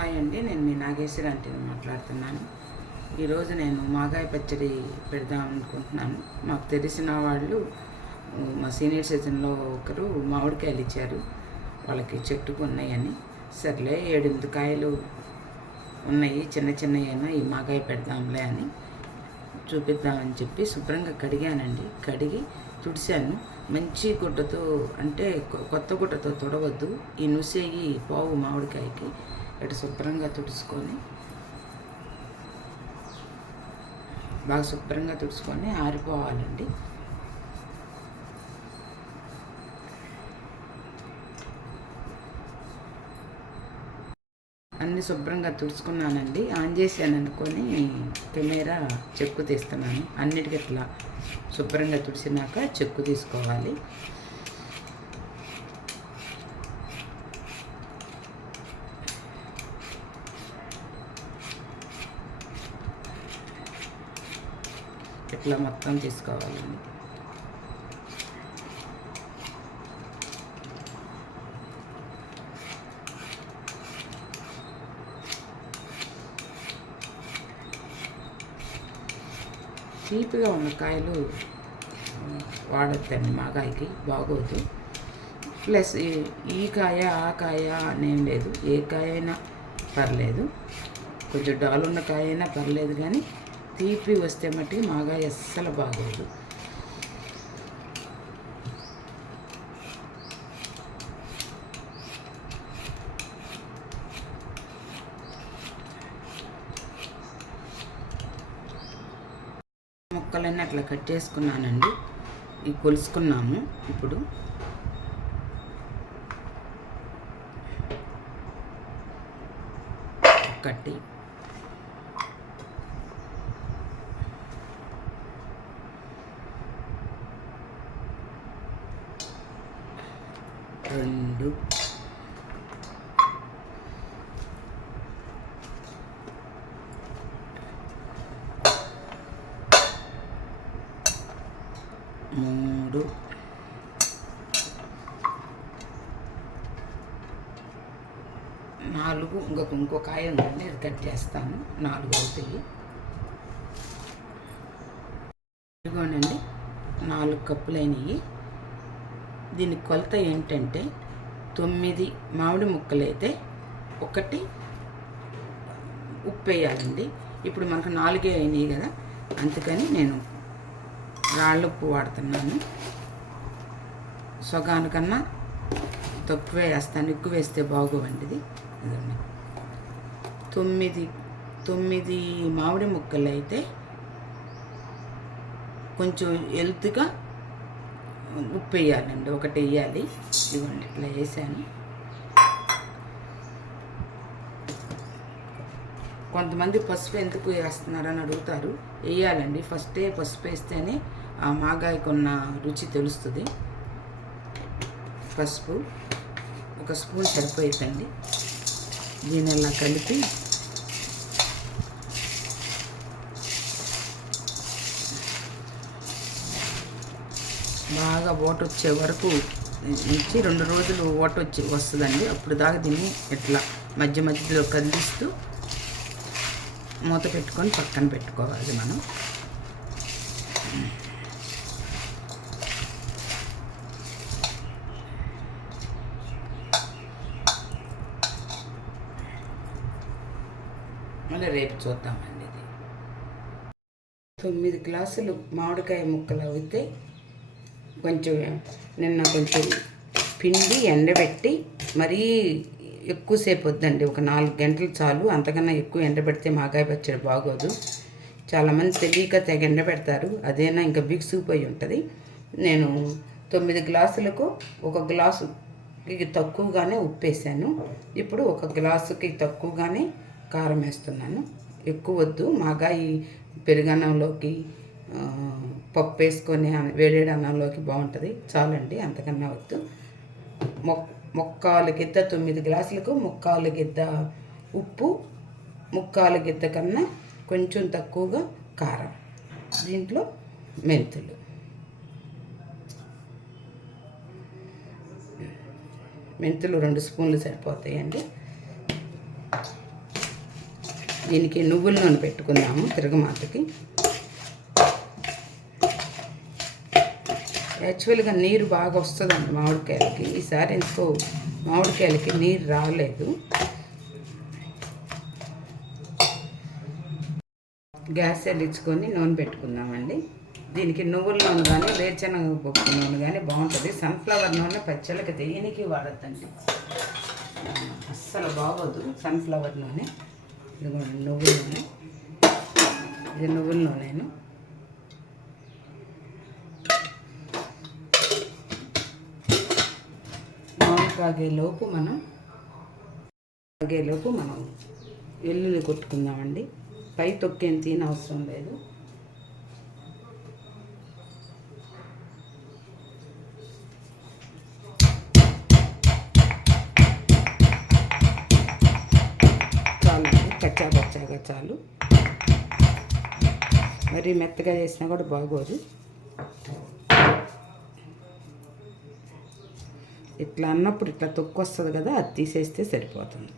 Hi అండి నేను మీ నాగేశ్వరి అంటే మాట్లాడుతున్నాను. ఈరోజు నేను మాగాయ పచ్చడి పెడదాం అనుకుంటున్నాను. మాకు తెలిసిన వాళ్ళు మా సీనియర్ సిటిజన్లో ఒకరు మామిడికాయలు ఇచ్చారు. వాళ్ళకి చెట్టుకు ఉన్నాయని. సర్లే ఏడెనిమిది కాయలు ఉన్నాయి చిన్న చిన్నవైనా ఈ మాగాయ పెడదాంలే అని చూపిద్దామని చెప్పి శుభ్రంగా కడిగానండి. కడిగి తుడిశాను మంచి గుడ్డతో అంటే కొ- కొత్త గుడ్డతో తుడవద్దు. ఈ నుసేయి పావు మామిడికాయకి ఇటు శుభ్రంగా తుడుచుకొని బాగా శుభ్రంగా తుడుచుకొని ఆరిపోవాలండి. అన్ని శుభ్రంగా తుడుచుకున్నానండి. ఆన్ చేశాను అనుకొని కెమెరా చెక్కు తీస్తున్నాను. అన్నిటికీ ఇట్లా శుభ్రంగా తుడిచినాక చెక్కు తీసుకోవాలి. ఇట్లా మొత్తం తీసుకోవాలండి తీపిగా ఉన్న కాయలు వాడద్దండి మా మాగాయకి బాగోదు. ప్లస్ ఈ- ఈ కాయ ఆ కాయ అనేం లేదు. ఏ కాయ అయినా పర్లేదు. కొంచెం డాలున్న కాయ అయినా పర్లేదు కానీ తీపి వస్తే మట్టి మాగా అస్సలు బాగోదు. ముక్కలన్నీ అట్లా కట్ చేసుకున్నానండి. ఇవి కొలుసుకున్నాము ఇప్పుడు. కట్టి రెండు మూడు. నాలుగు ఇంకొక ఇంకొక కాయ ఉందండి అది కట్ చేస్తాను. నాలుగు అవుతాయి. ఇదిగోనండి నాలుగు కప్పులు అయినాయి. దీని కొలత ఏంటంటే తొమ్మిది మామిడి ముక్కలు అయితే ఒకటి ఉప్పు వేయాలండి. ఇప్పుడు మనకు నాలుగే అయినాయి కదా అందుకని నేను రాళ్ళ ఉప్పు వాడుతున్నాను. సగానికన్నా తక్కువే వేస్తాను. ఎక్కువ వేస్తే బాగోవండి ఇది. ఇదండి తొమ్మిది తొమ్మిది మామిడి ముక్కలు అయితే కొంచెం హెల్త్గా ఉప్పు వేయాలండి. ఒకటి వేయాలి. ఇవ్వండి ఇట్లా వేసాను. కొంతమంది పసుపు ఎందుకు వేస్తున్నారని అడుగుతారు. వేయాలండి. ఫస్టే పసుపు వేస్తేనే ఆ మాగాయకు ఉన్న రుచి తెలుస్తుంది. పసుపు ఒక స్పూన్ సరిపోయిందండి దీని అలా కలిపి బాగా ఓట వచ్చే వరకు నుంచి రెండు రోజులు ఓట వచ్చి వస్తుందండి. అప్పుడు దాకా దీన్ని ఇట్లా మధ్య మధ్యలో కదిలిస్తూ మూత పెట్టుకొని పక్కన పెట్టుకోవాలి మనం. మళ్ళీ రేపు చూద్దామండి ఇది. తొమ్మిది గ్లాసులు మామిడికాయ ముక్కలు అవుతే కొంచెం నిన్న కొంచెం పిండి ఎండబెట్టి మరీ ఎక్కువసేపు వద్దండి. ఒక నాలుగు గంటలు చాలు. అంతకన్నా ఎక్కువ ఎండబెడితే మాగాయ పచ్చడి బాగోదు. చాలామంది తెలియక తెగ ఎండబెడతారు అదేనా ఇంకా బిగుసుకుపోయి ఉంటుంది. నేను తొమ్మిది గ్లాసులకు ఒక గ్లాసుకి తక్కువగానే ఉప్పు వేసాను ఇప్పుడు ఒక గ్లాసుకి తక్కువగానే కారం వేస్తున్నాను. ఎక్కువ వద్దు. మాగాయి పెరుగన్నంలోకి పప్పు వేసుకొని అన్న- అన్నంలోకి బాగుంటుంది. చాలండి. అంతకన్నా వద్దు. మొక్క ముక్కాలు గిద్ద తొమ్మిది గ్లాసులకు ముక్కాలు గిద్ద ఉప్పు ముక్కాలు గిద్ద కన్నా కొంచెం తక్కువగా కారం. దీంట్లో మెంతులు. మెంతులు రెండు స్పూన్లు సరిపోతాయండి. దీనికి నువ్వుల నూనె పెట్టుకుందాము తిరగమాతకి. యాక్చువల్గా నీరు బాగా వస్తుందండి మామిడికాయలకి. ఈసారి ఎందుకో మామిడికాయలకి నీరు రాలేదు. గ్యాస్ వెలిగించుకొని నూనె పెట్టుకుందామండి. దీనికి నువ్వుల నూనె కానీ వేరుశనగ పప్పు నూనె కానీ బాగుంటుంది. సన్ఫ్లవర్ నూనె పచ్చళ్ళకి దేనికి వాడద్దండి. అస్సలు బాగోదు సన్ఫ్లవర్ నూనె. ఇది నువ్వుల నూనె. ఇది నువ్వుల నూనెను నూనె కాగేలోపు మనం కాగేలోపు మనం వెల్లుల్లి కొట్టుకుందామండి. పై తొక్కేం తీన అవసరం లేదు. చాలు కచ్చా పచ్చాగా చాలు. మరి మెత్తగా చేసినా కూడా బాగోదు. ఇట్లా అన్నప్పుడు ఇట్లా తొక్కు వస్తుంది కదా అది తీసేస్తే సరిపోతుంది.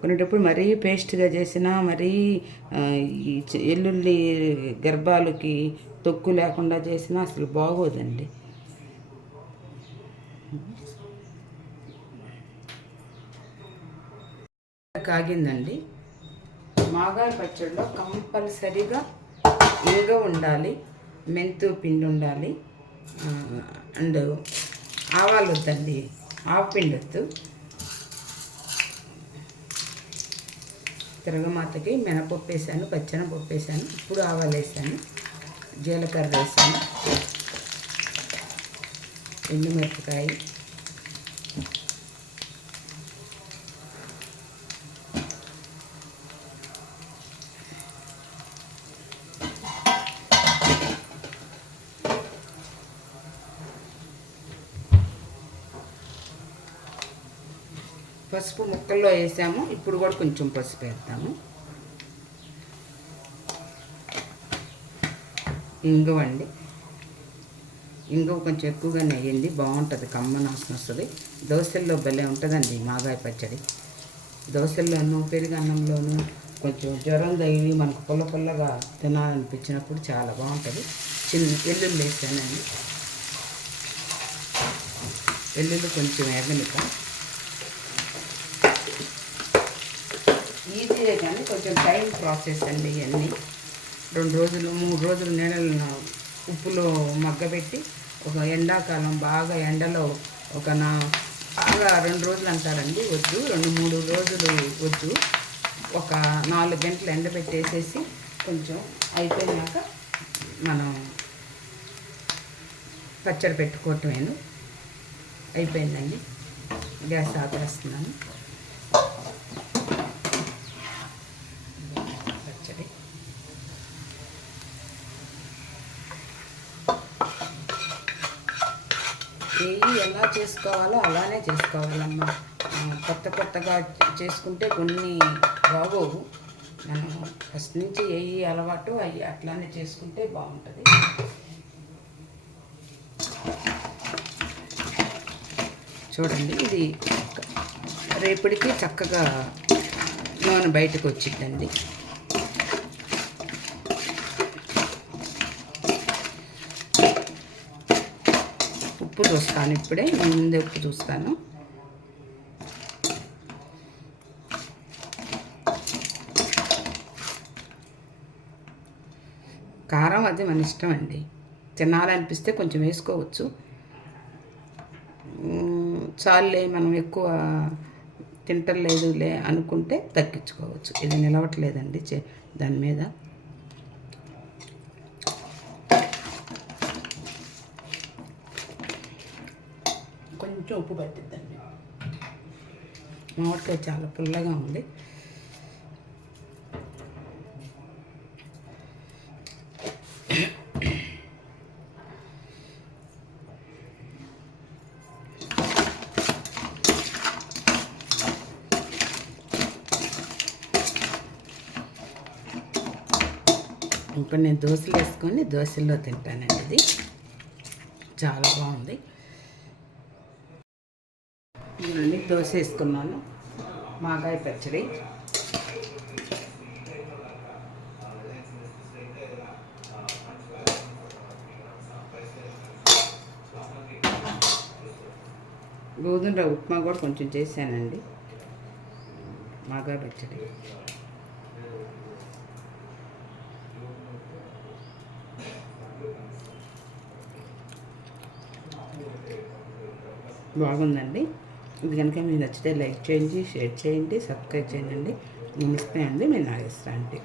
కొనేటప్పుడు మరీ పేస్ట్గా చేసినా మరీ ఎల్లుల్లి గర్భాలకి తొక్కు లేకుండా చేసినా అసలు బాగోదండి. కాగిందండి. మాగాయ పచ్చడిలో కంపల్సరీగా ఇంగ ఉండాలి. మెంతు పిండి ఉండాలి. అండ్ ఆవాలు వద్దండి. ఆవు పిండి వద్దు. తిరగమాతకి మినపప్పు వేసాను పచ్చెనపప్పు వేసాను ఇప్పుడు ఆవాలు వేసాను జీలకర్ర వేసాను ఎండుమిరపకాయ పసుపు ముక్కల్లో వేసాము. ఇప్పుడు కూడా కొంచెం పసుపు వేద్దాము. ఇంగువ అండి ఇంగువ కొంచెం ఎక్కువగానే వేయండి బాగుంటుంది. కమ్మ వస్తుంది. దోశల్లో భలే ఉంటుందండి మాగాయ పచ్చడి. దోశల్లోనూ పెరుగన్నంలోనూ కొంచెం జ్వరం తగిలి మనకు పుల్ల పుల్లగా తినాలనిపించినప్పుడు చాలా బాగుంటుంది. చిన్న వెల్లుల్లి వేసానండి. వెల్లుల్లి కొంచెం వేగనిక ఈజీయే కానీ కొంచెం టైం ప్రాసెస్ అండి ఇవన్నీ. రెండు రోజులు మూడు రోజులు నీళ్ళను ఉప్పులో మగ్గబెట్టి ఒక ఎండాకాలం బాగా ఎండలో ఒక నా బాగా రెండు రోజులు అంటారండి వద్దు. రెండు మూడు రోజులు వద్దు. ఒక నాలుగు గంటలు ఎండబెట్టేసేసి కొంచెం అయిపోయినాక మనం పచ్చడి పెట్టుకోవటమేను. అయిపోయిందండి. గ్యాస్ ఆపేస్తున్నాను పచ్చడి ఏవి ఎలా చేసుకోవాలో అలానే చేసుకోవాలమ్మా. కొత్త కొత్తగా చేసుకుంటే కొన్ని బాగోవు. మనం ఫస్ట్ నుంచి ఏవి అలవాటు అవి అట్లానే చేసుకుంటే బాగుంటుంది. చూడండి ఇది రేపటికి చక్కగా నూనె బయటకు వచ్చిందండి చూస్తాను ఇప్పుడే నేను ముందే ఉప్పు చూస్తాను. కారం అది మన ఇష్టం అండి. తినాలనిపిస్తే కొంచెం వేసుకోవచ్చు. చాలులే మనం ఎక్కువ తింటలేదులే అనుకుంటే తగ్గించుకోవచ్చు. ఇది నిలవట్లేదండి చే- దాని మీద. కొంచెం ఉప్పు పట్టిద్దండి. మామిడికాయ చాలా పుల్లగా ఉంది. ఇప్పుడు నేను దోశలు వేసుకొని దోశల్లో తింటానండి ఇది. చాలా బాగుంది ఇదండి దోశ వేసుకున్నాను. మాగాయ పచ్చడి. గోధుమ రవ్వ ఉప్మా కూడా కొంచెం చేశానండి. మాగాయ పచ్చడి. బాగుందండి. ఇది కనుక మీకు నచ్చితే లైక్ చేయండి షేర్ చేయండి సబ్స్క్రైబ్ చేయండి. నమస్తే అండి నేను నాగేశ్వర అండి